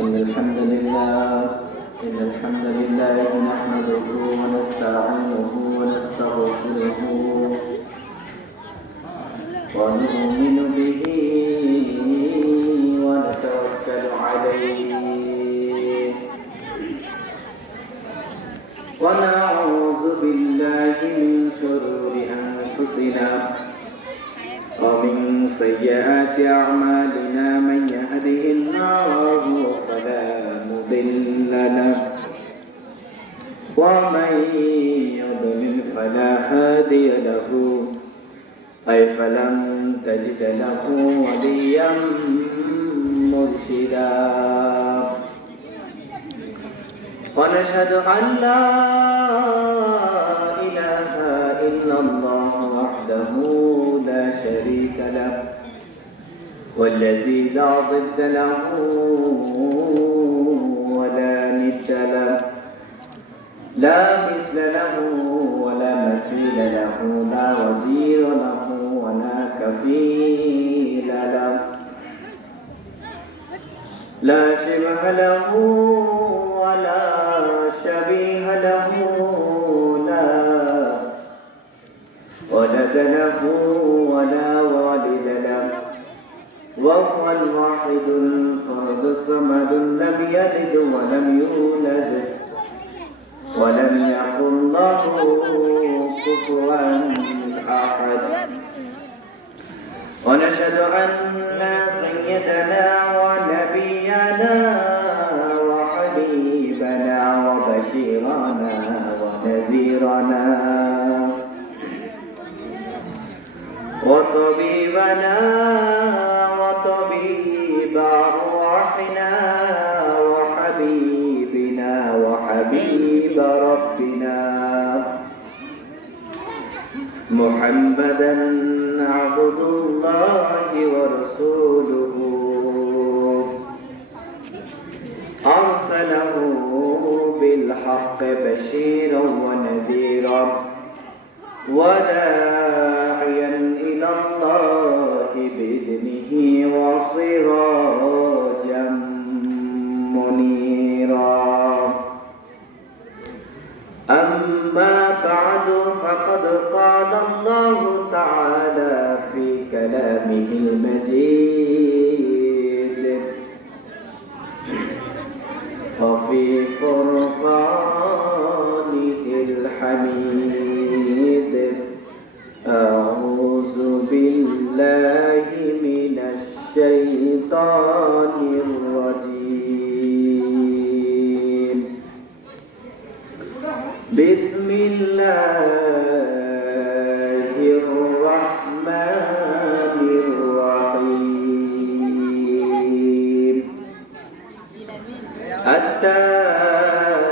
إن الحمد لله نحمده ونستعينه ونستغفره ونؤمن به ونتوكل عليه ونعوذ بالله من شرور أنفسنا ومن سيئات أعمالنا من يهده الله فلا مضل له ومن يضلل فلا هادي له فلن تجد له وليا مرشدا ونشهد أن لا إله إلا الله وحده لا شريك له والذي لا ضد له ولا ند له لا مثل له ولا مثيل له لا وزير له ولا كفيل له لا شبه له ولا شبيه له لا ولد له ولا والد له وهو الواحد الفرد الصمد لم يلد ولم يولد ولم يكن له كفوا أحد ونشهد أن سيدنا ونبينا وحبيبنا وبشيرنا ونذيرنا وطبيبنا وطبيب أرواحنا وحبيبنا وحبيب ربنا محمدا عبد الله ورسوله أرسله بالحق بشيرا ونذيرا وداعيا إلى الله بإذنه وسراجا منيرا أما بعد فقد قال الله تعالى في كلامه المجيد وفي فرقانه الحميد أعوذ بالله من الشيطان الرجيم بسم الله الرحمن الرحيم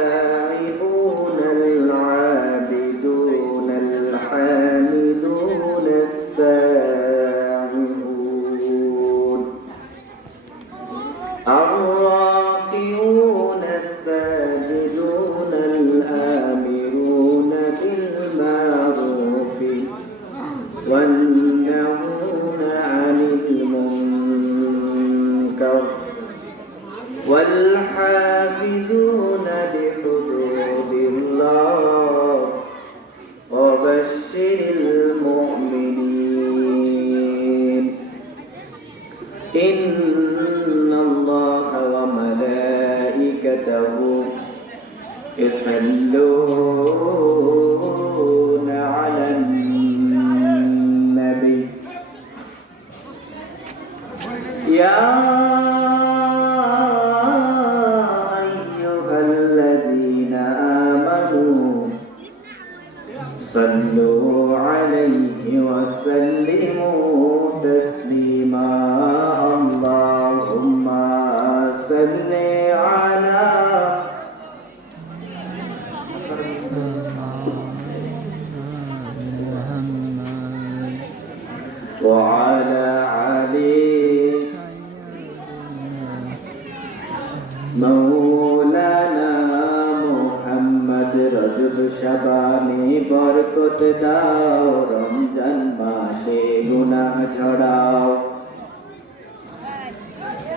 التائبون العابدون الحامدون السائحون الراكعون الساجدون الآمرون بالمعروف والنهون عن المنكر والحافظون لحدود الله وبشر المؤمنين إن الله وملائكته يصلون على النبي يا أيها الذين آمنوا صلوا عليه وسلموا تسليما اللهم صل على وعلى علي مولانا محمد رجب شবানে বরকত দাও রমজান মাসে গুনাহ ঝরাও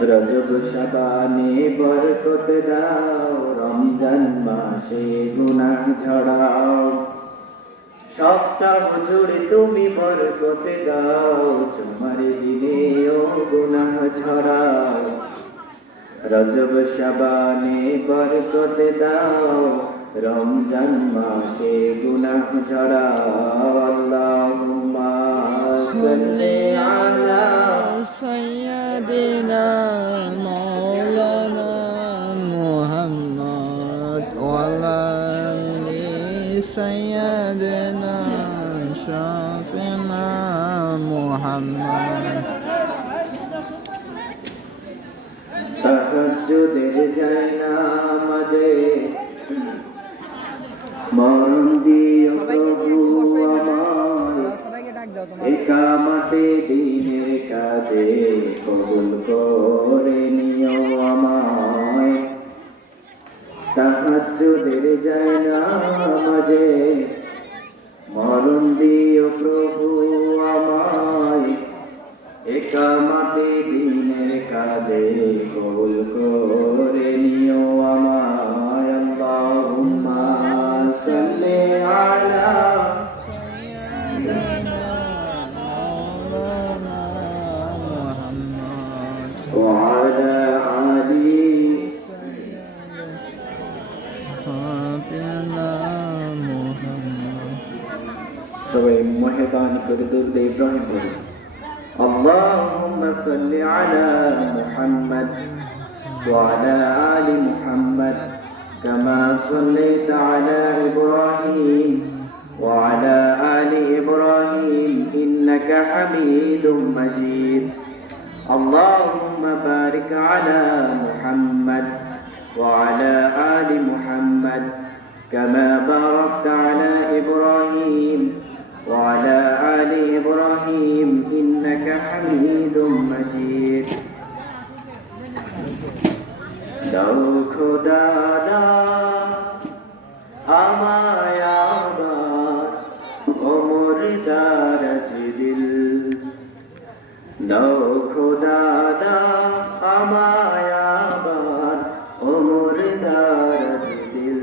রজব শাবানে বরকত দাও, রমজান মাসে গুনাহ ঝরাও। সপ্তাহ জুড়ে তুমি বরকত দাও, তোমার দিনেও গুনাহ ঝরাও। রজব শাবানে বরকত দাও, রমজান মাসে গুনাহ ঝরাও। আল্লাহুম্মা সাল্লি আলা সাইয়্যিদিনা মাওলানা মুহাম্মদ ওয়া আলা আলি সাইয়্যিদিনা শাফিনা মুহাম্মদ। তাহাজ্জুদের জায়নামাজে মরণ দিও প্রভু আমায়, ইকামতে দ্বীনের কাজে কবুল করে নিও আমায়। তাহাজ্জুদের জায়নামাজে মরণ দিও প্রভু আমায়, ইকামতে দ্বীনের কাজে কবুল করে নিও আমায়। আল্লাহুম্মা সাল্লি আলা সাইয়্যিদিনা মাওলানা মুহাম্মদ ওয়া আলা আলি শাফিনা মুহাম্মদ। সবাই মেহরবান করে দরুদ ইব্রাহিম পড়ি। আল্লাহুম্মা সাল্লি আলা মুহাম্মদ ওয়া আলা আলি মুহাম্মদ কামা সাল্লাইতা আলা ইব্রাহিম ওয়া আলা আলি ইব্রাহিম ইন্নাকা হামিদুম মাজিদ। আল্লাহুম্মা বারিক আলা মুহাম্মদ ওয়া আলা আলি মুহাম্মদ কামা বারাকতা আলা ইব্রাহিম وعلى آل إبراهيم إنك حميد مجيد। দাও খোদা দাও আমায় আবার ওমর দারাজ দিল। দাও খোদা দাও আমায় আবার ওমর দারাজ দিল।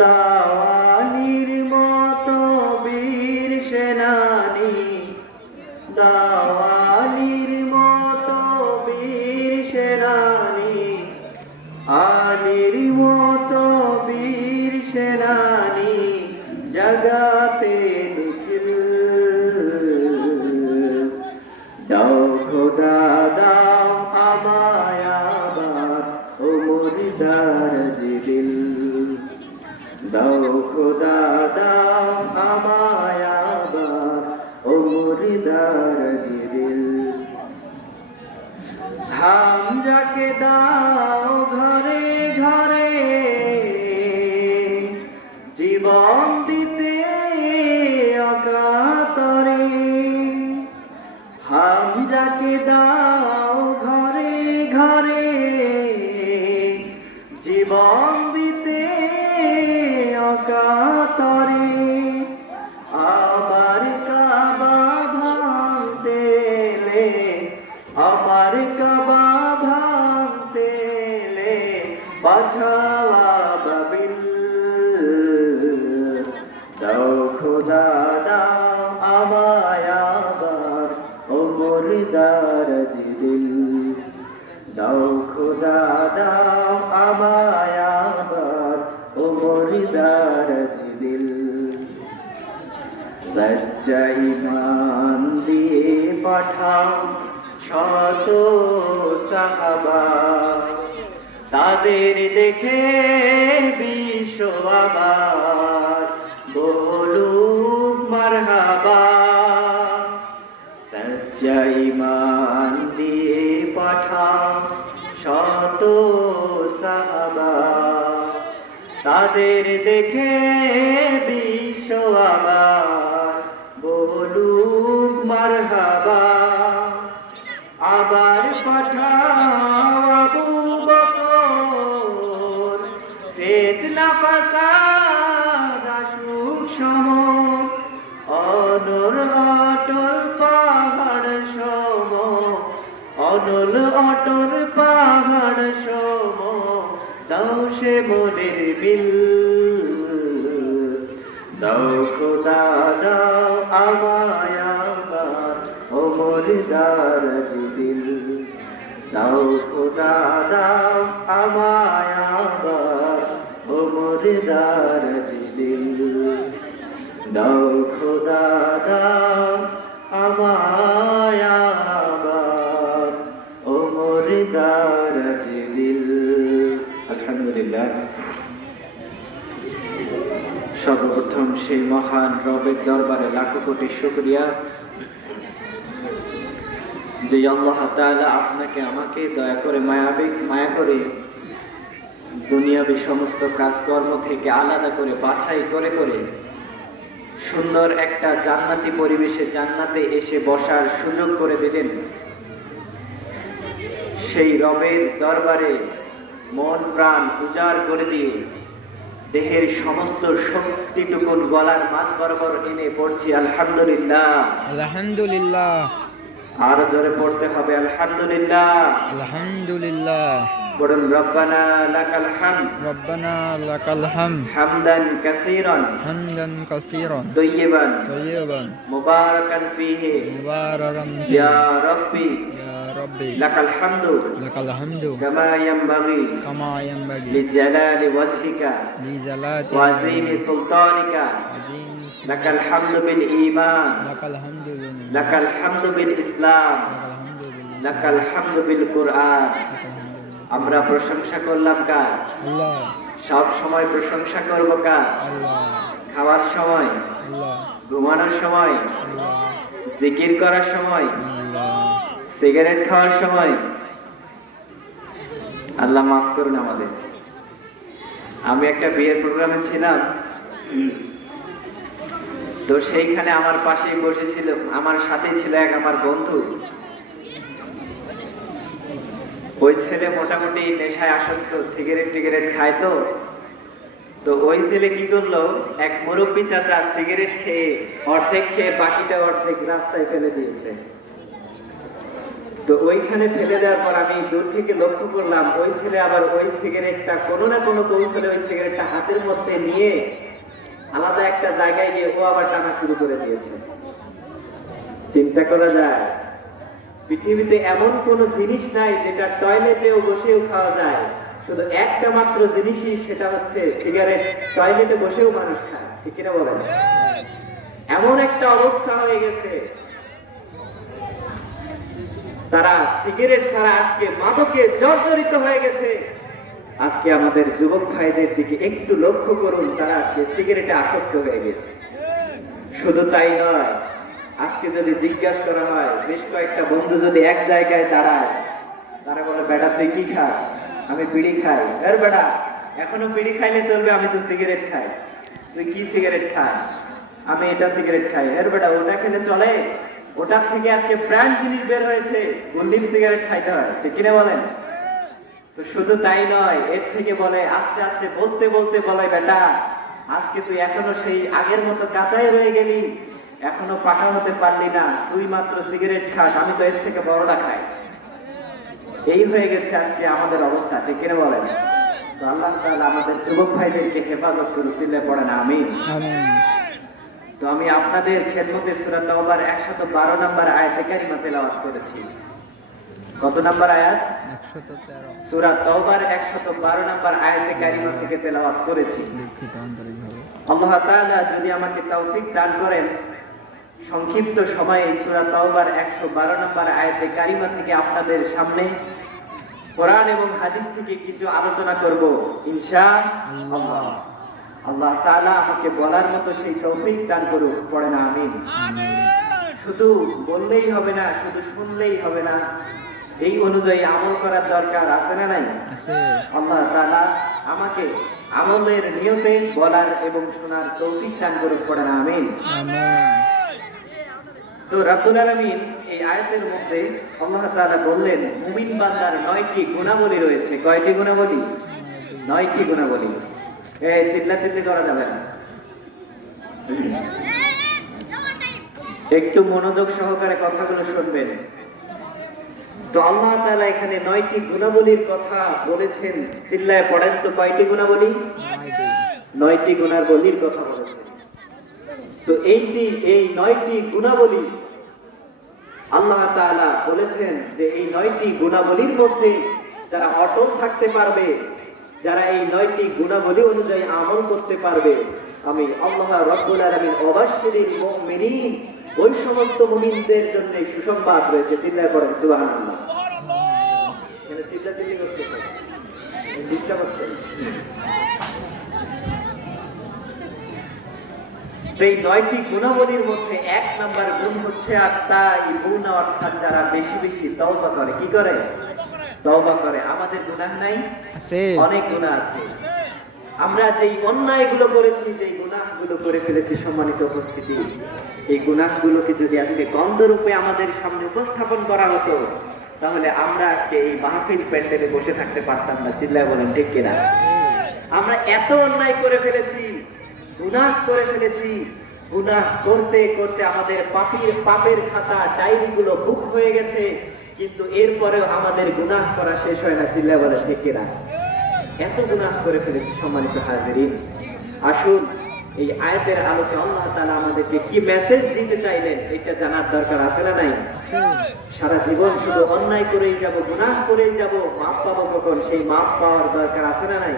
দাওয়ালির মতো বীর সেনানি, দাওয়ালির মতো বীর সেনানি, আলীর মতো বীর সেনানি জগাতে নিখিল। দাও খোদা দাও আমায় আবার ওমর দারাজ দিল। দাও খোদা দাও আমায় আবার ওমর দারাজ দিল। হামজাকে দাও ঘরে ঘরে জীবন দিতে অকাতরে। হামজাকে দাও ঘরে ঘরে জীবন দিতে অকাতরে। আমার কাবা ভাঙতে এলে, আমার কাবা ভাঙতে এলে পাঠাও আবাবিল। দাও খোদা দাও আমায় আবার ওমর দারাজ দিল। দাও খোদা দাও আমায় আবার ওমর দারাজ দিল। সচ্চা ঈমান দিয়ে পাঠাও শত সাহাবা, তাদের দেখে বিশ্ব আবার বলুক মারহাবা। সচ্চা ঈমান দিয়ে পাঠাও শত সাহাবা, তাদের দেখে বিশ্ব আবার বলুক মারহাবা। আবার পাঠাও আবু বকর, ফিতনা ফাসাদ আসুক সময়, অনর অটল পাহাড় সম অটল অটল পাহাড় সম দাও সে মনের বিল দাও খোদা দাও আমায় আবার ওমর দারাজ দিল দাও খোদা দাও আমায় আবার ওমর দারাজ দিল দাও খোদা দাও আমায় আবার ওমর দারাজ দিল। আলহামদুলিল্লাহ। সর্বপ্রথম সেই মহান রবের দরবারে লাখো কোটি শুকরিয়া যে আল্লাহ তাআলা আপনাকে আমাকে দয়া করে মায়া করে দুনিয়াবী সমস্ত কাজকর্ম থেকে আলাদা করে বাছাই করে করে সুন্দর একটা জান্নাতি পরিবেশে জান্নাতে এসে বসার সুযোগ করে দিলেন। সেই রবের দরবারে মন প্রাণ উজাড় করে দিয়ে দেহের সমস্ত শক্তিটুকুন গলার মাঝ বরাবর এনে পড়ছি আলহামদুলিল্লাহ। আলহামদুলিল্লাহ। আরো জোরে পড়তে হবে আলহামদুলিল্লাহ। আলহামদুলিল্লাহ। বলুন রব্বানা লাকাল হামদ। রব্বানা লাকাল হামদ। হামদান কাসীরান। হামদান কাসীরান। তাইয়িবান। তাইয়িবান। মুবারাকান ফীহি। মুবারাকান ইয়া রাব্বি। ইয়া রাব্বি। লাকাল হামদু। লাকাল হামদু। কামা ইয়ানবাগি। কামা ইয়ানবাগি। লিজালালি ওয়াজহিকা। লিজালাতি ওয়া আযীমি সুলতানিকা। আযীম। লাকাল হামদু বিল ঈমান। লাকাল হামদু বিল লাকাল হামদু বিল ইসলাম। লাকাল হামদু বিল কুরআন। আমরা প্রশংসা করলাম কার? আল্লাহ। সব সময় প্রশংসা করব কার? আল্লাহ। খাওয়ার সময়, আল্লাহ। ঘুমানোর সময়, আল্লাহ। জিকির করার সময়, আল্লাহ। সিগারেট খাওয়ার সময়। আল্লাহ মাফ করুন আমাদের। আমি একটা বিয়ের প্রোগ্রামে ছিলাম, তো সেইখানে আমার পাশেই বসেছিল, আমার সাথে ছিল এক আমার বন্ধু। ওই ছেলে মোটামুটি নেশায় আসক্ত, সিগারেট টিগারেট খায়। তো ওই ছেলে কি করলো, এক মুরব্বী চাচা সিগারেট খেয়ে অর্ধেক খেয়ে বাকিটা অর্ধেক রাস্তায় ফেলে দিয়েছে। তো ওইখানে ফেলে দেওয়ার পর আমি দূর থেকে লক্ষ্য করলাম ওই ছেলে আবার ওই সিগারেটটা কোনো না কোনো কৌশলে ওই সিগারেটটা হাতের মধ্যে নিয়ে আলাদা একটা জায়গায় গিয়ে ও আবার টানা শুরু করে দিয়েছে। চিন্তা করা যায়, পৃথিবীতে এমন কোন জিনিস নাই যেটা টয়লেটেও বসেও খাওয়া যায়, শুধু একটা মাত্র জিনিসই, সেটা হচ্ছে সিগারেট। টয়লেটে বসেও মানুষ খায়, ঠিক কিনা বলেন? এমন একটা অবস্থা হয়ে গেছে, তারা সিগারেট ছাড়া আজকে মাদকে জর্জরিত হয়ে গেছে। আজকে আমাদের যুবক ভাইদের দিকে একটু লক্ষ্য করুন, তারা আজকে সিগারেটে আসক্ত হয়ে গেছে। শুধু তাই নয়, আজকে যদি জিজ্ঞাসা করা হয়, বেশ কয়েকটা বন্ধু যদি এক জায়গায় দাঁড়ায়, তারা বলে বেটা তুই কি খাস? আমি বিড়ি খাই। এর বেটা এখনো বিড়ি খাইলে চলবে, আমি তো সিগারেট খাই। তুই কি সিগারেট খাস? আমি এটা সিগারেট খাই। এর বেটা ওটা খেলে চলে? ওটার থেকে আজকে ব্র্যান্ড জিনিস বের হয়েছে, গুল্লির সিগারেট খাইতে হয়, ঠিক কিনা বলেন? তো শুধু তাই নয়, এর থেকে বলে আস্তে আস্তে বলতে বলতে বলে বেটা আজকে তুই এখনো সেই আগের মতো কাঁচাই রয়ে গেলি, এখনো পাকা হতে পারলি না, তুই মাত্র সিগারেট খাস, আমি তো এর থেকে বড়টা খাই। এই হয়ে গেছে আজকে আমাদের অবস্থা, ঠিক কিনা বলেন? তো আল্লাহ তাআলা আমাদের যুবক ভাইদেরকে হেফাজত করুন, চিল্লে পড়েন আমিন। আমিন। তো আমি আপনাদের খেদমতে সূরা তাওবার 112 নম্বর আয়াতে কারিমা তেলাওয়াত করেছি। কত নম্বর আয়াত? 113। সূরা তাওবার 112 নম্বর আয়াতে কারিমা থেকে তেলাওয়াত করেছি। লিখিত আন্তরিকভাবে আল্লাহ তাআলা যদি আমাকে তৌফিক দান করেন, সংক্ষিপ্ত সময়ে সূরা তাওবার 112 নম্বর আয়াতে কারিমা থেকে আপনাদের সামনে কোরআন এবং হাদিস থেকে কিছু আলোচনা করব ইনশাআল্লাহ। আল্লাহ তাআলা আমাকে বলার মতো সেই তৌফিক দান করুন, পড়েন আমিন। শুধু বললেই হবে না, শুধু শুনলেই হবে না, এই অনুযায়ী আমল করার দরকার আছে না নাই? আছে। আল্লাহ তাআলা আমাকে আমলের নিয়তে বলার এবং শোনার তৌফিক দান করুন, পড়েন আমিন। আমিন। তো রব্বুল আলামিন এই আয়াতের মধ্যে আল্লাহ তাআলা বললেন মুমিন বান্দার 9টি গুণাবলী রয়েছে। কয়টি গুণাবলী? 9টি গুণাবলী। এই চিল্লাচিল্লি করা যাবে না, একটু মনোযোগ সহকারে কথাগুলো শুনবেন। তো আল্লাহ তাআলা এখানে 9টি গুণাবলীর কথা বলেছেন। চিল্লায় পড়েন তো কয়টি গুণাবলী? 9টি গুণাবলীর কথা বলেছেন। তো এই 9টি গুণাবলী আল্লাহ তাআলা বলেছেন যে এই 9টি গুণাবলীর মধ্যে যারা অটল থাকতে পারবে, যারা এই 9টি গুণাবলী অনুযায়ী আমল করতে পারবে, আমি আল্লাহ রাব্বুল আলামিন অবাশশিরিল মুমিনিন, ওই সমস্ত মুমিনদের জন্য সুসংবাদ রয়েছে। চিল্লায় পড়েন সুবহানাল্লাহ। এখানে চিল্লাচিল্লি করতেছে, ডিস্টার্ব হচ্ছে। এই 9টি গুণাবলীর মধ্যে 1 নাম্বার গুণ হচ্ছে আত-তাইবুনা, অর্থাৎ যারা বেশি বেশি তওবা করে। কি করে? তওবা করে। আমাদের গুনাহ নাই? আছে। অনেক গুনাহ আছে। আমরা যেই অন্যায়গুলো করেছি, যেই গুনাহগুলো করে ফেলেছি, সম্মানিত উপস্থিতি, এই গুনাহগুলোকে যদি আজকে গন্ধরূপে আমাদের সামনে উপস্থাপন করা হতো, তাহলে আমরা আজকে এই মাহফিল প্যান্ডেলে বসে থাকতে পারতাম না। চিল্লায় বলেন ঠিক কিনা? আমরা এত অন্যায় করে ফেলেছি, গুনাহ করে ফেলেছি, গুনাহ করতে করতে আমাদের পাপের খাতা ডায়েরিগুলো বুক হয়ে গেছে, কিন্তু এরপরেও আমাদের গুনাহ করা শেষ হয় না। চিল্লায় বলেন ঠিক কিনা? এত গুনাহ করে ফেলেছি। সম্মানিত হাজিরিন, আসুন এই আয়াতের আলোকে আল্লাহ তাআলা আমাদেরকে কি মেসেজ দিতে চাইলেন এটা জানার দরকার আছে না নাই? সারা জীবন শুধু অন্যায় করেই যাব, গুনাহ করেই যাব, মাপ পাবো কখন? সেই মাপ পাওয়ার দরকার আছে না নাই?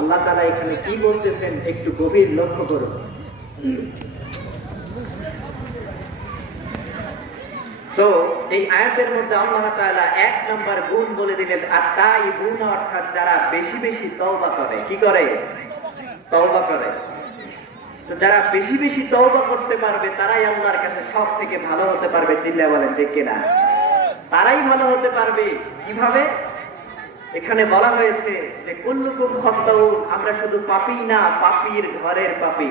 আল্লাহ তাআলা এখানে কি বলতেছেন একটু গভীর লক্ষ্য করুন। তো এই আয়াতের মধ্যে আল্লাহ তাআলা 1 নাম্বার গুণ বলে দিলেন আত-তাইবুনা, অর্থাৎ যারা বেশি বেশি তওবা করে। কি করে? তওবা করে। তো যারা বেশি বেশি তওবা করতে পারবে তারাই আল্লাহর কাছে সবথেকে ভালো হতে পারবে। চিল্লায় বলেন ঠিক কিনা? তারাই ভালো হতে পারবে। কিভাবে? এখানে বলা হয়েছে যে কুল্লুকুম খাত্তাউন, আমরা শুধু পাপী না, পাপীর ঘরের পাপী।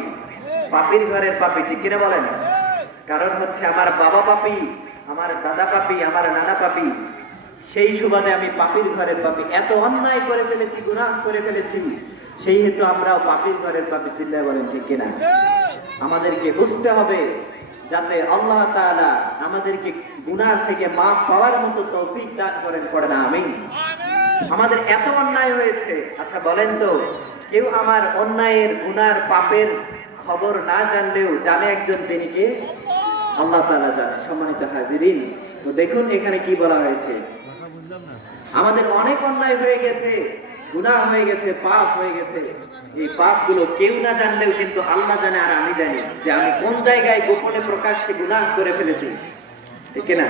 পাপীর ঘরের পাপী, ঠিক কিনা বলেন? কারণ হচ্ছে আমার বাবা পাপী, আমার দাদা পাপী, আমার নানা পাপী, সেই সুবাদে আমি পাপীর ঘরের পাপী। এত অন্যায় করে ফেলেছি, গুনাহ করে ফেলেছি, সেই হেতু আমরাও পাপীর ঘরের পাপী। চিল্লায় বলেন ঠিক কিনা? আমাদেরকে বুঝতে হবে যাতে আল্লাহ তাআলা আমাদেরকে গুনাহ থেকে মাফ পাওয়ার মতো তৌফিক দান করেন। পড়েন আমিন। আমাদের এত অন্যায় হয়েছে, আচ্ছা বলেন তো, কেউ আমার অন্যায়ের, গুনার, পাপের খবর না জানলেও জানে একজন, তিনি কে? আল্লাহ তাআলা জানে। সম্মানিত হাজিরিন, তো দেখুন এখানে কি বলা হয়েছে। আমাদের অনেক অন্যায় হয়ে গেছে, গুনাহ হয়ে গেছে, পাপ হয়ে গেছে। এই পাপগুলো কেউ না জানলেও কিন্তু আল্লাহ জানে আর আমি জানি যে আমি কোন জায়গায় গোপনে প্রকাশ্যে গুনাহ করে ফেলেছি। ঠিক না?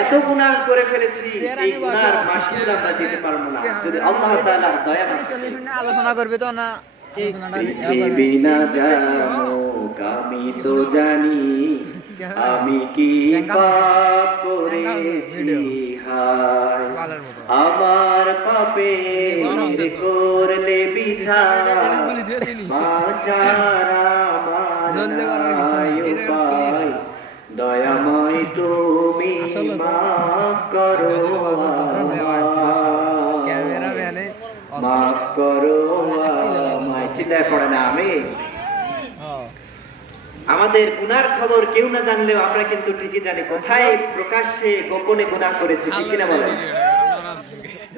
এত গুনাহ করে ফেলেছি, এই গুনাহর মাসুল আমরা দিতে পারবো না যদি আল্লাহ তাআলা দয়া না করেন। আলোচনা করবে তো না, বিনা জানো আমি তো জানি আমি কি পাপ করেছি, হায় আমার পাপে করলে বিচার, বাঁচার আমার নাই উপায়, দয়াময় তুমি মাফ করো, মাফ করো আমায়। চিন্তায় পড়ে না আমি? আমাদের গুনার খবর কেউ না জানলেও আমরা কিন্তু ঠিকই জানি কোথায় প্রকাশ্যে গোপনে গুনাহ করেছি। ঠিক কিনা বলেন?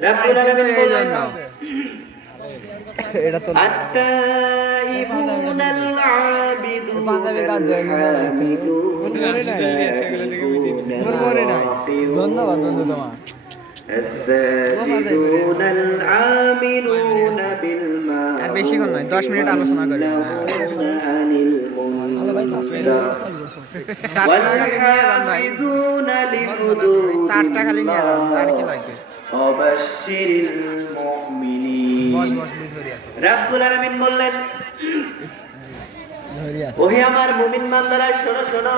রাব্বুল আলামিন বলেন এটা তো আত-তাইবুনাল আবিদুন পাঞ্জাবি গান দেয় মনে নাই। ধন্যবাদ বন্ধু তোমার। الساجدون العاملون بالمعروف আর বেশিক্ষণ নয়, 10 মিনিট আলোচনা করি। والحافظون لحدود তারটা খালি নিয়ে যান, আর কি লাগবে? وبشر المؤمنين। রাব্বুল আলামিন বললেন, ওহে আমার মুমিন বান্দারা, শোনো শোনো,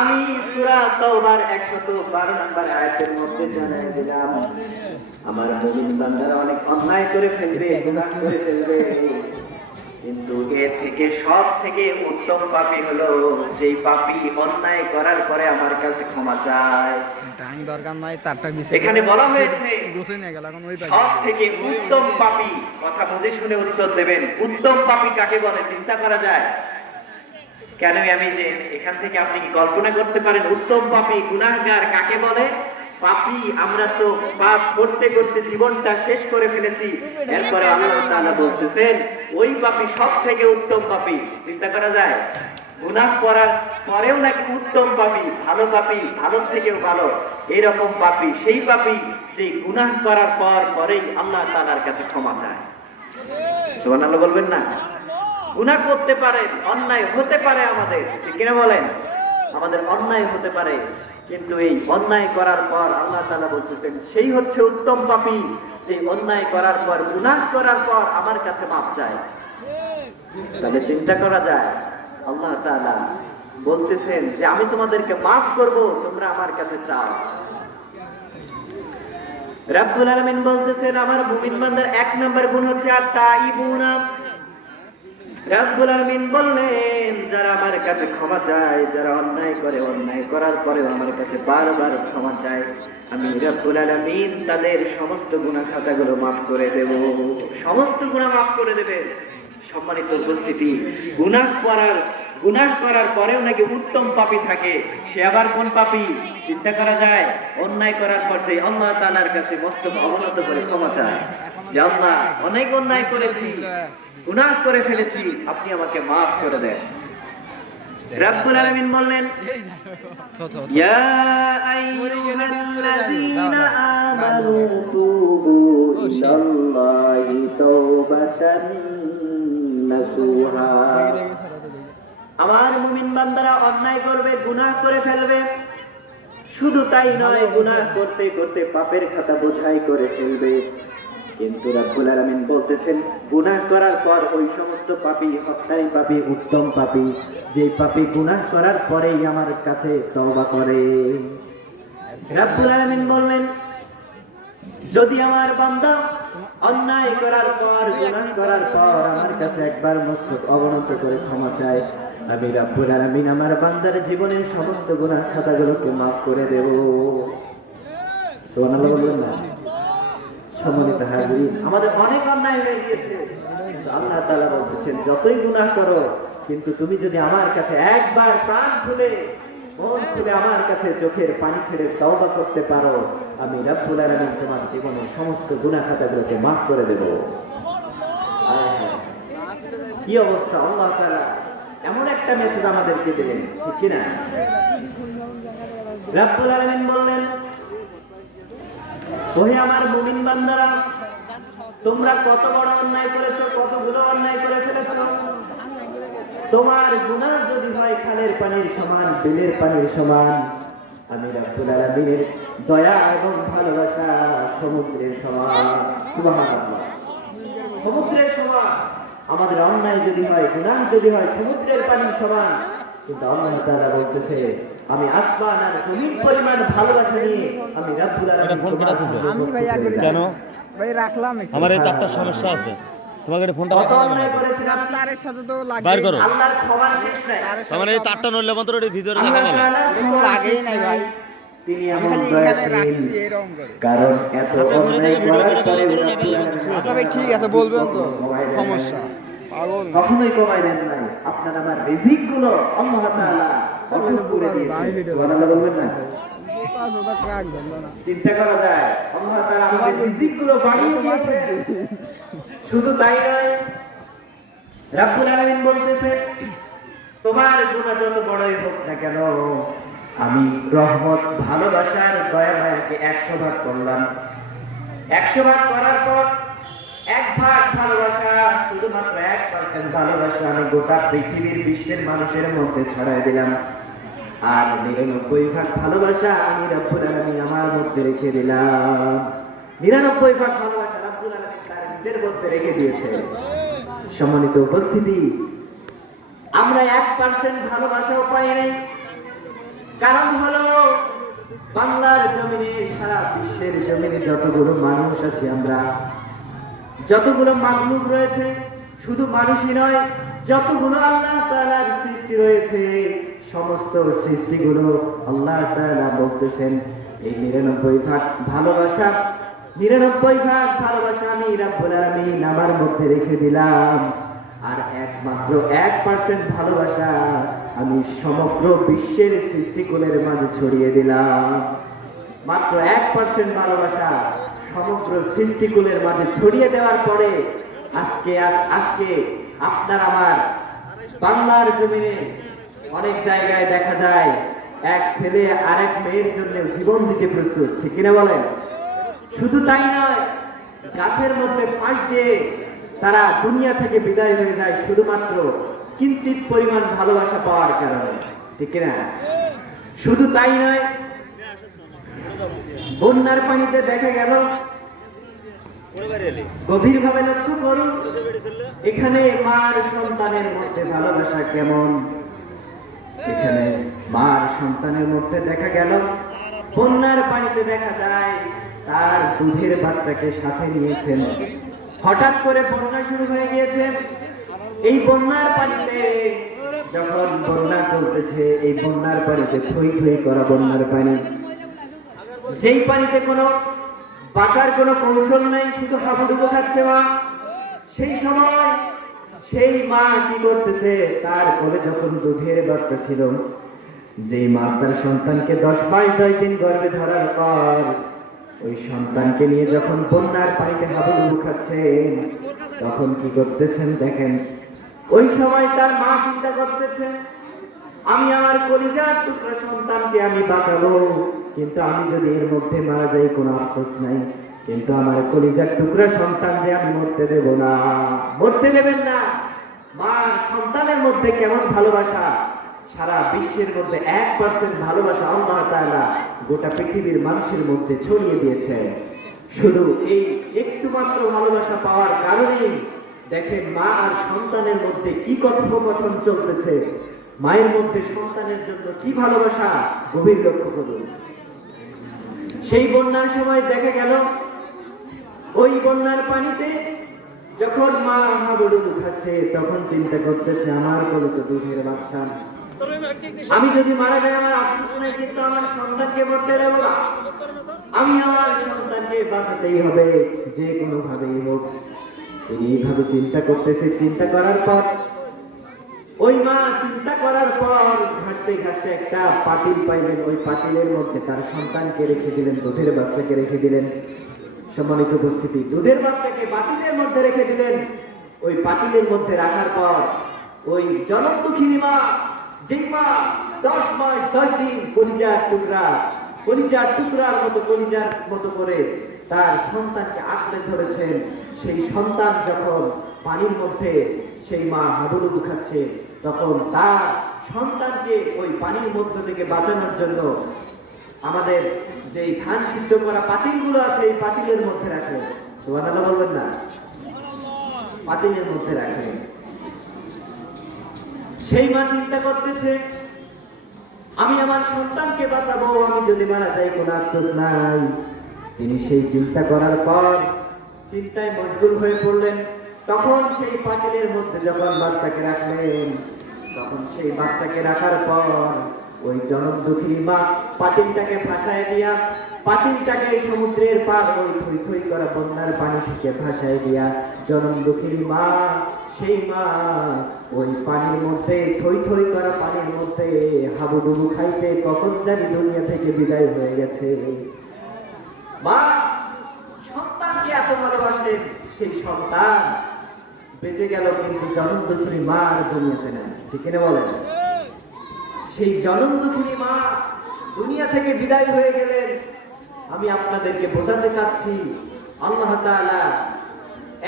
আমি সূরা তাওবার 112 নম্বর আয়াতের মধ্যে জানাই দিলাম আমার মুমিন বান্দারা অনেক অন্যায় করে ফেলবে, গুনাহ করে ফেলবে, কিন্তু এর থেকে সব থেকে উত্তম পাপী হলো যেই পাপী অন্যায় করার পরে আমার কাছে ক্ষমা চায়। টাইম দরকার নাই, তারটা এখানে বলা হয়েছে গোছে নিয়ে গেল, এখন ওই সব থেকে উত্তম পাপী, কথা বুঝে শুনে উত্তর দেবেন। উত্তম পাপী কাকে বলে চিন্তা করা যায়? কেন আমি যে এখান থেকে আপনি কি কল্পনা করতে পারেন উত্তম পাপী গুনাহগার কাকে বলে? পাপী আমরা তো পাপ করতে করতে জীবনটা শেষ করে ফেলেছি, এরপরে আল্লাহ তাআলা বলতেছেন ওই পাপী সব থেকে উত্তম পাপী। চিন্তা করা যায়, গুনাহ করার পরেও নাকি উত্তম পাপী, ভালো পাপী, ভালো থেকেও ভালো এইরকম পাপী, সেই পাপী যে গুনাহ করার পরেই আল্লাহ তাআলার কাছে ক্ষমা চায়। সুবহানাল্লাহ বলবেন না? গুনাহ করতে পারে, অন্যায় হতে পারে, আমাদের ঠিক কিনা বলেন? আমাদের অন্যায় হতে পারে, কিন্তু এই অন্যায় করার পর আল্লাহ তাআলা বলতেছেন সেই হচ্ছে উত্তম পাপী, যে অন্যায় করার পর, গুনাহ করার পর আমার কাছে মাপ চায়। তাহলে চিন্তা করা যায়, আল্লাহ তাআলা বলতেছেন যে আমি তোমাদেরকে মাফ করব, তোমরা আমার কাছে চাও। রব্বুল আলামিন বলতেছেন আমার মুমিন বান্দার 1 নম্বর গুণ হচ্ছে আত-তাইবুনা। রব্বুল আলামিন বললেন যারা আমার কাছে ক্ষমা চায়, যারা অন্যায় করে, অন্যায় করার পরেও আমার কাছে বারবার ক্ষমা চায়, আমি রব্বুল আলামিন তাদের সমস্ত গুনাহ খাতাগুলো মাফ করে দেব, সমস্ত গুনাহ মাফ করে দেবে। সম্মানিত উপস্থিতি, গুনাহ করার পরেও নাকি উত্তম পাপী থাকে, সে আবার কোন পাপী? চিন্তা করা যায়, অন্যায় করার পর যে আল্লাহ তাআলার কাছে মস্তক অবনত করে ক্ষমা চায় যে আল্লাহ অনেক অন্যায় করেছি, গুনাহ করে ফেলেছি, আপনি আমাকে মাফ করে দেন। রব্বুল আলামিন বললেন ইয়া আইয়ুহাল্লাযীনা আমানু তুবু ইলাল্লাহি তাওবাতান নাসুহা। আমার মুমিন বান্দারা অন্যায় করবে, গুনাহ করে ফেলবে, শুধু তাই নয়, গুনাহ করতে করতে পাপের খাতা বোঝাই করে ফেলবে। কিন্তু রব্বুল আলামিন বলতেছেন গুনাহ করার পর ওই সমস্ত পাপী, হত্যায় পাপী, উত্তম পাপী, যে পাপী গুনাহ করার পরেই আমার কাছে তওবা করে। রব্বুল আলামিন বললেন যদি আমার বান্দা অন্যায় করার পর, গুনাহ করার পর আমার কাছে একবার মস্তক অবনত করে ক্ষমা চায়, আমি রব্বুল আলামিন আমার বান্দার জীবনের সমস্ত গুনাহ খাতাগুলোকে মাফ করে দেব। সুবহানাল্লাহ বলবেন না? সম্মানিত হাজিরিন, আমাদের অনেক অন্যায় হয়ে গিয়েছে, আল্লাহ তাআলা বলতেছেন যতই গুনাহ করো, কিন্তু তুমি যদি আমার কাছে একবার প্রাণ খুলে, মন খুলে আমার কাছে চোখের পানি ছেড়ে তওবা করতে পারো, আমি রব্বুল আলামিন তোমার জীবনের সমস্ত গুনাহ খাতাগুলোকে মাফ করে দেব। কি অবস্থা! আল্লাহ তাআলা এমন একটা মেসেজ আমাদেরকে দিলেন, ঠিক কি না? রব্বুল আলামিন বললেন ওহে আমার মুমিন বান্দারা, তোমরা কত বড় অন্যায় করেছো, কতগুলো অন্যায় করে ফেলেছো। তোমার গুনাহ যদি হয় খালের পানির সমান, বিলের পানির সমান, আমি রব্বুল আলামিনের দয়া এবং ভালোবাসা সমুদ্রের সমান। সুবহানাল্লাহ, সমুদ্রের সমান। আমাদের অন্যায় যদি হয়, গুনাহ যদি হয় সমুদ্রের পানির সমান, কিন্তু আল্লাহ তাআলা বলতেছে আমি আসমান আর জমিন পরিমাণ ভালোবাসা নিয়ে আমি রব্বুল আলামিন। আমি ভাই আগে কেন ভাই রাখলাম, আমার এই তারটার সমস্যা আছে, তোমাকে এটা ফোনটা কত অন্যায় করেছিলাম, তারের সাথে তো লাগে, বাইর করো, আল্লাহর ক্ষমার শেষ নাই। আমার এই তারটা নইলে মাত্র এই ভিডিওটা দেখা যাবে না, তো লাগেই নাই ভাই। তিনি এমন এখানে রাখছি এরকম করে, কারণ এত অন্যায় করার পরে আচ্ছা ভাই ঠিক আছে বলবেন তো, সমস্যা পাগল কখনোই কমাই দেন নাই। আপনার আমার রিজিক গুলো আল্লাহ তাআলা অটুট করে দিয়েছেন। সুবহানাল্লাহ বলবেন না? চিন্তা করা যায়, আল্লাহ তাআলা আমাদের রিজিক গুলো বাড়িয়ে দিয়েছেন। শুধু তাই নয়, রব্বুল আলামিন বলতেছে তোমার গুনাহ যত বড়ই হোক না কেন, আমি রহমত, ভালোবাসার, দয়া মায়াকে 100 ভাগ করলাম। 100 ভাগ করার পর 1 ভাগ ভালোবাসা, শুধুমাত্র 1% ভালোবাসা আমি গোটা পৃথিবীর, বিশ্বের মানুষের মধ্যে ছড়াই দিলাম। আর 99 ভাগ ভালোবাসা আমি রব্বুল আলামিন আমার মধ্যে রেখে দিলাম। 99 ভাগ ভালোবাসা রব্বুল আলামিন তার নিজের মধ্যে রেখে দিয়েছে। সম্মানিত উপস্থিতি, আমরা 1% ভালোবাসাও পাই নাই। কারণ হলো বাংলার জমিনে, সারা বিশ্বের জমিনে যতগুলো মানুষ আছে, আমরা যতগুলো মাখলুক রয়েছে, শুধু মানুষই নয়, যতগুলো আল্লাহ তাআলার সৃষ্টি রয়েছে, সমস্ত সৃষ্টিগুলো আল্লাহ তাআলা বলতেছেন এই 99 ভাগ ভালোবাসা, 99 ভাগ ভালোবাসা আমি রব্বুল আলামিন আমার মধ্যে রেখে দিলাম। আর 1 মাত্র 1% ভালোবাসা আমি সমগ্র বিশ্বের সৃষ্টিকুলের মাঝে ছড়িয়ে দিলাম। মাত্র 1% ভালোবাসা সমগ্র সৃষ্টিকুলের মাঝে ছড়িয়ে দেওয়ার পরে আজকে আপনার আমার বাংলার জমিনে অনেক জায়গায় দেখা যায় এক ছেলে আরেক মেয়ের জন্য জীবন দিতে প্রস্তুত, ঠিক কিনা বলেন? শুধু তাই নয়, গাছের মধ্যে ফাঁস দিয়ে তারা দুনিয়া থেকে বিদায় হয়ে যায় শুধুমাত্র কিঞ্চিত পরিমাণ ভালোবাসা পাওয়ার কারণে, ঠিক কিনা? শুধু তাই নয়, বন্যার পানিতে দেখা গেল, গভীরভাবে লক্ষ্য করুন, এখানে মার সন্তানের মধ্যে ভালোবাসা কেমন। এখানে মার সন্তানের মধ্যে দেখা গেল, বন্যার পানিতে দেখা যায় তার দুধের বাচ্চাকে সাথে নিয়েছেন। হঠাৎ করে বন্যা শুরু হয়ে গিয়েছে। এই বন্যার পানিতে যখন বন্যা চলতেছে, এই বন্যার পানিতে থই থই করা বন্যার পানি, যেই পানিতে কোনো বাঁচার কোনো কৌশল নেই, শুধু হাবুডুবু খাচ্ছে মা। সেই সময় সেই মা কি করতেছে, তার কোলে যখন দুধের বাচ্চা ছিল, যে মা তার সন্তানকে 10 মাস 10 দিন গর্ভে ধরার পর ওই সন্তানকে নিয়ে যখন বন্যার পানিতে হাবুডুবু খাচ্ছেন, তখন কি করতেছেন দেখেন। ওই সময় তার মা চিন্তা করতেছে, আমি আমার কলিজার টুকরা সন্তানকে আমি বাঁচাবো, কিন্তু আমি যদি এর মধ্যে মারা যাই কোনো আফসোস নাই, কিন্তু আমার কলিজার টুকরা সন্তানকে আমি মরতে দেব না। মরতে দেবেন না। মার সন্তানের মধ্যে কেমন ভালোবাসা, সারা বিশ্বের মধ্যে 1% ভালোবাসা আল্লাহ তাআলা গোটা পৃথিবীর মানুষের মধ্যে ছড়িয়ে দিয়েছে। শুধু এই একটু মাত্র ভালোবাসা পাওয়ার কারণেই দেখেন মা আর সন্তানের মধ্যে কি কথোপকথন চলতেছে, মায়ের মধ্যে সন্তানের জন্য কি ভালোবাসা, গভীর লক্ষ্য করুন। সেই বন্যার সময় দেখা গেল, ওই বন্যার পানিতে যখন মা হাবুডুবু খাচ্ছে, তখন চিন্তা করতেছে, আমার কোলে তো দুধের বাচ্চা, আমি যদি মারা যাই আমার আফসোস নাই, কিন্তু আমার সন্তানকে মরতে দেব না। আমি আমার সন্তানকে বাঁচাতেই হবে, যে কোনো ভাবেই হোক। এইভাবে চিন্তা করতেছে। চিন্তা করার পর ওই মা চিন্তা করার পর ঘাটতে ঘাটতে একটা পাতিল পাইলেন। ওই পাতিলের মধ্যে তার সন্তানকে রেখে দিলেন, দুধের বাচ্চাকে রেখে দিলেন। সম্মানিত উপস্থিতি, দুধের বাচ্চাকে পাতিলের মধ্যে রেখে দিলেন। ওই পাতিলের মধ্যে রাখার পর ওই জনম দুঃখিনী মা, যেই মা 10 মাস 10 দিন কলিজার টুকরার মতো করে তার সন্তানকে আঁকড়ে ধরেছেন, সেই সন্তান যখন পানির মধ্যে সেই মা হাবুডুবু খাচ্ছে, তখন তার সন্তানকে ওই পানির মধ্য থেকে বাঁচানোর জন্য আমাদের যে ধান সিদ্ধ করা পাতিলগুলো আছে, এই পাতিলের মধ্যে রাখলেন। সুবহানাল্লাহ বলবেন না? পাতিলের মধ্যে রাখলেন। সেই মা চিন্তা করতেছে, আমি আমার সন্তানকে বাঁচাবো, আমি যদি মারা যাই কোনো আফসোস নাই। তিনি সেই চিন্তা করার পর চিন্তায় মশগুল হয়ে পড়লেন। তখন সেই পাতিলের মধ্যে যখন বাচ্চাকে রাখলেন, তখন সেই বাচ্চাকে রাখার পর ওই জনম দুঃখিনী মা পাতিলটাকে ভাসায় দিয়া, পাতিলটাকে সমুদ্রের পার ওই থই থই করা বন্যার পানি থেকে ভাসায় দিয়া, জনম দুঃখিনী মা, সেই মা ওই পানির মধ্যে থই থই করা পানির মধ্যে হাবুডুবু খাইতে কখন জানি দুনিয়া থেকে বিদায় হয়ে গেছে। মা সন্তানকে এত ভালোবাসেন, সেই সন্তান বেঁচে গেল, কিন্তু জনম দুঃখিনী মা আর দুনিয়াতে নাই, ঠিক কিনা বলেন? সেই জনম দুঃখিনী মা দুনিয়া থেকে বিদায় হয়ে গেলেন। আমি আপনাদেরকে বোঝাতে চাচ্ছি, আল্লাহ তাআলা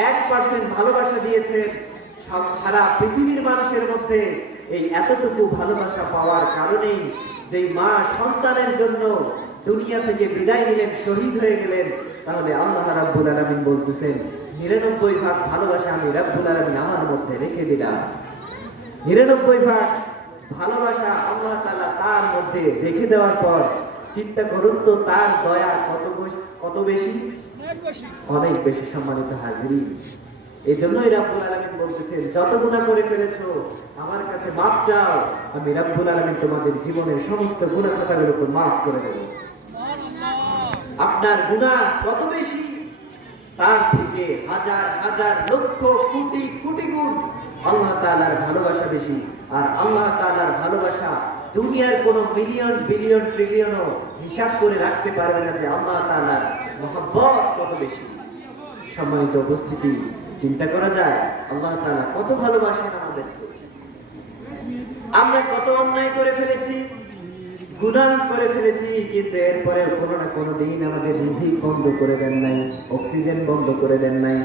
1% ভালোবাসা দিয়েছেন সারা পৃথিবীর মানুষের মধ্যে। এই এতটুকু ভালোবাসা পাওয়ার কারণেই যেই মা সন্তানের জন্য দুনিয়া থেকে বিদায় নিলেন, শহীদ হয়ে গেলেন, তাহলে আল্লাহ রাব্বুল আলামিন বলতেছেন 99 ভাগ ভালোবাসা আমি রাব্বুল আলামিন আমার মধ্যে রেখে দিলাম। 99 ভাগ ভালোবাসা আল্লাহ তাআলা তার মধ্যে রেখে দেওয়ার পর চিন্তা করুন তো তার দয়া কত বেশি, অনেক বেশি। সম্মানিত হাজিরিন, এই জন্যই রাব্বুল আলামিন বলতেছেন, যত গুনাহ করে ফেলেছো আমার কাছে মাফ চাও, আমি রাব্বুল আলামিন তোমাদের জীবনের সমস্ত গুনাহ খাতাগুলোকে উপর মাফ করে দেব। আপনার গুনাহ কত বেশি, তার থেকে হাজার হাজার লক্ষ কোটি কোটি গুণ আল্লাহ তাআলার ভালোবাসা বেশি। আর আল্লাহ তাআলার ভালোবাসা দুনিয়ার কোনো মিলিয়ন বিলিয়ন ট্রিলিয়নও হিসাব করে রাখতে পারবে না যে আল্লাহ তাআলার মহব্বত কত বেশি। সম্মানিত উপস্থিতি, চিন্তা করা যায় আল্লাহ তাআলা কত ভালোবাসেন আমাদেরকে। আমরা কত অন্যায় করে ফেলেছি, গুনাহ করে ফেলেছি, কিন্তু এরপরে কোনো না কোনো দিন আমাদের রিজিক বন্ধ করে দেন নাই, অক্সিজেন বন্ধ করে দেন নাই।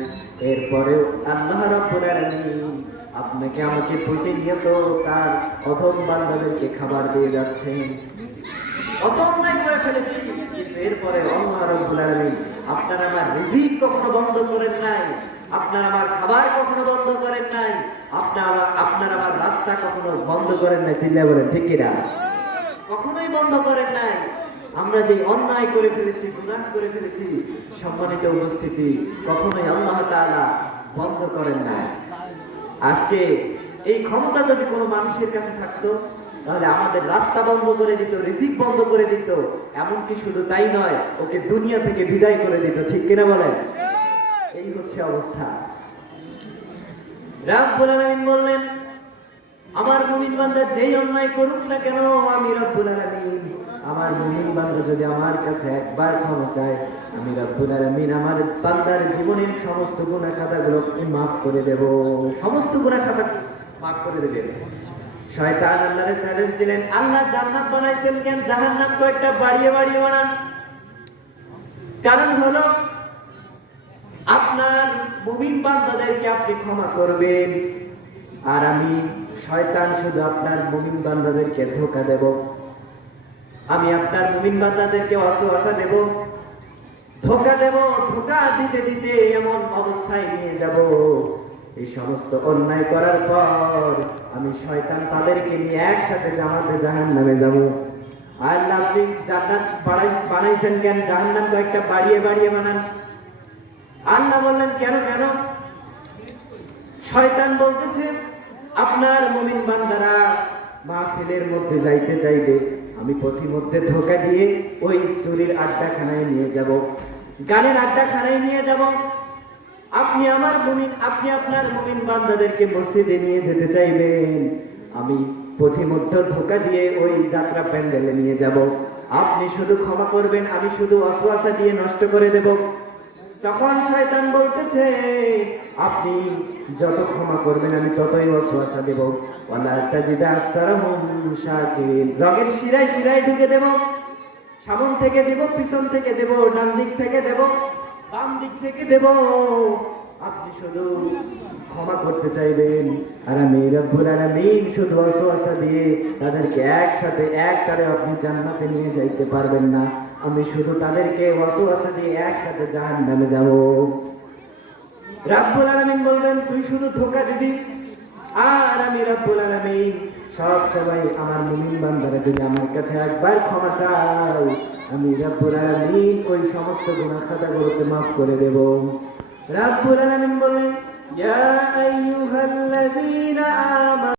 এরপরেও আল্লাহ রাব্বুল আলামিন আপনাকে আমাকে প্রতিনিয়ত তার অধম বান্দাদেরকে খাবার দিয়ে যাচ্ছেন। কত অন্যায় করে ফেলেছি, কিন্তু এরপরে আল্লাহ রাব্বুল আলামিন আপনার আমার রিজিক কখনো বন্ধ করেন নাই, আপনার আমার খাবার কখনো বন্ধ করেন নাই, আপনার আমার রাস্তা কখনো বন্ধ করেন নাই। চিল্লায় বলেন ঠিক কিনা? কখনোই বন্ধ করেন নাই। আমরা যে অন্যায় করে ফেলেছি, গুনাহ করে ফেলেছি, সম্মানিত উপস্থিতি, কখনোই আল্লাহ তাআলা বন্ধ করেন নাই। আজকে এই ক্ষমতা যদি কোনো মানুষের কাছে থাকতো, তাহলে আমাদের রাস্তা বন্ধ করে দিত, রিজিক বন্ধ করে দিত। এমনকি শুধু তাই নয়, ওকে দুনিয়া থেকে বিদায় করে দিত। ঠিক কিনা বলেন? এই হচ্ছে অবস্থা। রাব্বুল আলামিন বললেন, আমার মুমিন বান্দা যেই অন্যায় করুক না কেন, আমি রব্বুল আলামিন আমার মুমিন বান্দা যদি আমার কাছে একবার ক্ষমা চায়, আমি রব্বুল আলামিন আমার বান্দার জীবনের সমস্ত গুনাহ খাতাগুলোকে মাফ করে দেব। সমস্ত গুনাহ খাতা মাফ করে দেবেন। শয়তান আল্লাহরে চ্যালেঞ্জ দিলেন, আল্লাহ জান্নাত বানাইছেন কেন, জাহান্নাম কয়েকটা বাড়িয়ে বাড়িয়ে বানান। কারণ হলো আপনার মুমিন বান্দাদেরকে আপনি ক্ষমা করবেন, আর আমি শয়তান শুধু আপনার মুমিন বান্দাদেরকে ধোঁকা দেব। আমি আপনার মুমিন বান্দাদেরকে ওয়াসওয়াসা দেব, ধোঁকা দেব। ধোঁকা দিতে দিতে এমন অবস্থায় নিয়ে যাব, এই সমস্ত অন্যায় করার পর আমি শয়তান তাদেরকে নিয়ে একসাথে জাহান্নামে যাব। আল্লাহ আপনি জান্নাত বানাইছেন কেন, জাহান্নাম কয়েকটা বাড়িয়ে বাড়িয়ে বানান। আল্লাহ বললেন, কেন কেন? শয়তান বলতেছে, আপনার মুমিন বান্দারা মাহফিলের মধ্যে যাইতে চাইবে, আমি পথিমধ্যে ধোঁকা দিয়ে ওই চুরির আড্ডাখানায় নিয়ে যাব, গানের আড্ডাখানায় নিয়ে যাব। আপনি আপনার মুমিন বান্দাদেরকে মসজিদে নিয়ে যেতে চাইবেন, আমি পথিমধ্যে ধোঁকা দিয়ে ওই যাত্রা প্যান্ডেলে নিয়ে যাব। আপনি শুধু ক্ষমা করবেন, আমি শুধু ওয়াসওয়াসা দিয়ে নষ্ট করে দেব। তখন শয়তান বলতেছে, আপনি যত ক্ষমা করবেন আমি ততই ওয়াসওয়াসা দেব। ওয়ালা তাজিদা আকসারহুম শাকিরিন। রগের শিরায় শিরায় ঢুকে দেব, সামন থেকে দেব, পিছন থেকে দেব, ডান দিক থেকে দেব, বাম দিক থেকে দেব। আপনি শুধু ক্ষমা করতে চাইবেন, আর আমি রব্বুল আলামিন শুধু ওয়াসওয়াসা দিয়ে তাদেরকে একসাথে একটারে আপনি জান্নাতে নিয়ে যাইতে পারবেন না। আমি শুধু তাদেরকে ওয়াসওয়াসা দিয়ে একসাথে জাহান্নামে যাব। রব্বুল আলামিন বলবেন, তুই শুধু ধোঁকা দিবি, আর আমি রব্বুল আলামিন সব সময় আমার মুমিন বান্দারা যদি আমার কাছে একবার ক্ষমা চায়, আমি রব্বুল আলামিন ওই সমস্ত গুনাহ খাতাগুলোকে মাফ করে দেব। রব্বুল আলামিন বলেন, ইয়া আইয়ুহাল্লাযীনা আমানু